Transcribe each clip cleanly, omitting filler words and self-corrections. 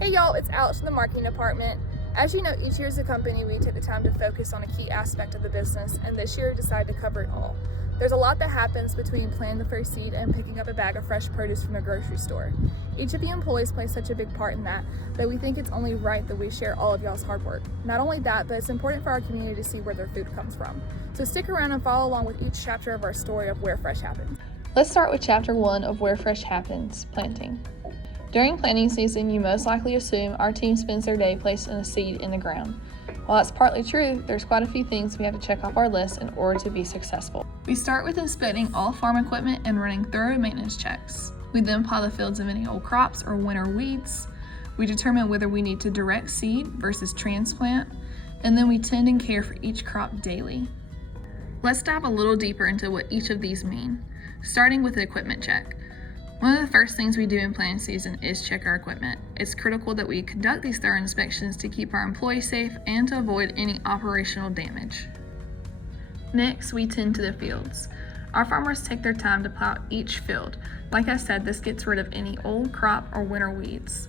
Hey y'all, it's Alex from the marketing department. As you know, each year as a company, we take the time to focus on a key aspect of the business, and this year we decided to cover it all. There's a lot that happens between planting the first seed and picking up a bag of fresh produce from the grocery store. Each of the employees plays such a big part in that we think it's only right that we share all of y'all's hard work. Not only that, but it's important for our community to see where their food comes from. So stick around and follow along with each chapter of our story of Where Fresh Happens. Let's start with Chapter 1 of Where Fresh Happens, planting. During planting season, you most likely assume our team spends their day placing a seed in the ground. While that's partly true, there's quite a few things we have to check off our list in order to be successful. We start with inspecting all farm equipment and running thorough maintenance checks. We then plow the fields of any old crops or winter weeds. We determine whether we need to direct seed versus transplant, and then we tend and care for each crop daily. Let's dive a little deeper into what each of these mean, starting with the equipment check. One of the first things we do in planting season is check our equipment. It's critical that we conduct these thorough inspections to keep our employees safe and to avoid any operational damage. Next, we tend to the fields. Our farmers take their time to plow each field. Like I said, this gets rid of any old crop or winter weeds.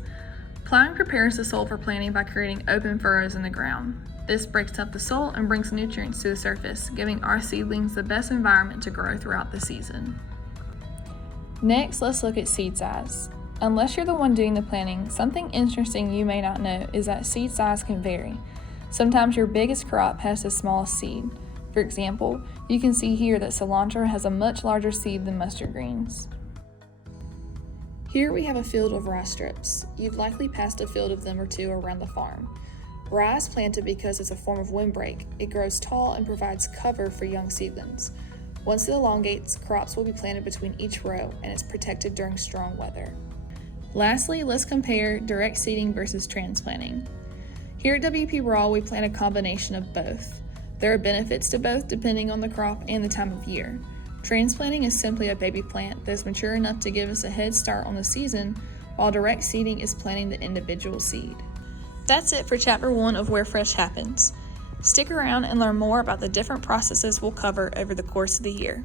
Plowing prepares the soil for planting by creating open furrows in the ground. This breaks up the soil and brings nutrients to the surface, giving our seedlings the best environment to grow throughout the season. Next, let's look at seed size. Unless you're the one doing the planting, something interesting you may not know is that seed size can vary. Sometimes your biggest crop has the smallest seed. For example, you can see here that cilantro has a much larger seed than mustard greens. Here we have a field of rye strips. You've likely passed a field of them or two around the farm. Rye is planted because it's a form of windbreak. It grows tall and provides cover for young seedlings. Once it elongates, crops will be planted between each row and it's protected during strong weather. Lastly, let's compare direct seeding versus transplanting. Here at WP Raw, we plant a combination of both. There are benefits to both depending on the crop and the time of year. Transplanting is simply a baby plant that is mature enough to give us a head start on the season, while direct seeding is planting the individual seed. That's it for Chapter 1 of Where Fresh Happens. Stick around and learn more about the different processes we'll cover over the course of the year.